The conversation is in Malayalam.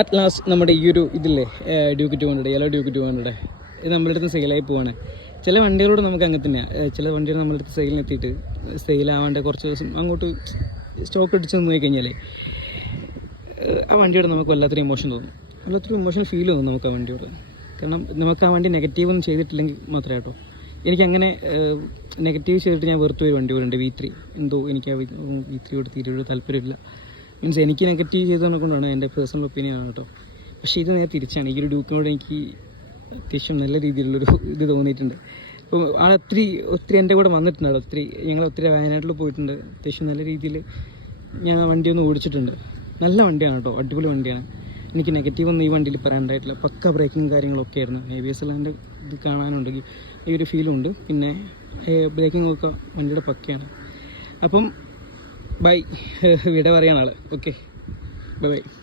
അറ്റ് ലാസ്റ്റ് നമ്മുടെ ഈ ഒരു ഇതില്ലേ ഡ്യൂക്ക് 200 യെല്ലോ ഡ്യൂക്ക് 200 ഇത് നമ്മുടെ അടുത്ത് സെയിലായി പോവാണ്. ചില വണ്ടികളോട് നമുക്ക് അങ്ങനെ തന്നെയാണ്. ചില വണ്ടികൾ നമ്മുടെ അടുത്ത് സെയിലിനെത്തിയിട്ട് സെയിലാവാണ്ട് കുറച്ച് ദിവസം അങ്ങോട്ട് സ്റ്റോക്ക് അടിച്ച് നിന്ന് പോയി കഴിഞ്ഞാൽ ആ വണ്ടിയോട് നമുക്ക് വല്ലാത്തൊരു ഇമോഷൻ തോന്നും, വല്ലാത്തൊരു ഇമോഷണൽ ഫീൽ തോന്നും നമുക്ക് ആ വണ്ടിയോട്. കാരണം നമുക്ക് ആ വണ്ടി നെഗറ്റീവ് ഒന്നും ചെയ്തിട്ടില്ലെങ്കിൽ മാത്രമേ കേട്ടോ. എനിക്കങ്ങനെ നെഗറ്റീവ് ചെയ്തിട്ട് ഞാൻ വെറുത്തു ഒരു വണ്ടി പോലുണ്ട്, V3. എന്തോ എനിക്ക് ആ V3യോട് തീരെ ഒരു താല്പര്യമില്ല. മീൻസ് എനിക്ക് നെഗറ്റീവ് ചെയ്തതിനെ കൊണ്ടാണ്, എൻ്റെ പേഴ്സണൽ ഒപ്പീനിയനാണ് കേട്ടോ. പക്ഷേ ഇത് നേരെ തിരിച്ചാണ്. ഈ ഒരു ഡ്യൂക്കിനോട് എനിക്ക് അത്യാവശ്യം നല്ല രീതിയിലുള്ളൊരു ഇത് തോന്നിയിട്ടുണ്ട്. അപ്പോൾ ഒത്തിരി എൻ്റെ കൂടെ വന്നിട്ടുണ്ട്. ഞങ്ങൾ ഒത്തിരി വയനാട്ടിൽ പോയിട്ടുണ്ട്. അത്യാവശ്യം നല്ല രീതിയിൽ ഞാൻ വണ്ടിയൊന്ന് ഓടിച്ചിട്ടുണ്ട്. നല്ല വണ്ടിയാണ് കേട്ടോ, അടിപൊളി വണ്ടിയാണ്. എനിക്ക് നെഗറ്റീവ് ഒന്നും ഈ വണ്ടിയിൽ പറയാനുണ്ടായിട്ടില്ല. പക്ക ബ്രേക്കിങ് കാര്യങ്ങളൊക്കെ ആയിരുന്നു. ABS എൻ്റെ ഇത് കാണാനുണ്ടെങ്കിൽ ഈ ഒരു ഫീലുണ്ട്. പിന്നെ ബ്രേക്കിംഗ് ഒക്കെ വണ്ടിയുടെ പക്കയാണ്. അപ്പം ബൈ, വിട പറയാണ് ആൾ. Okay, by.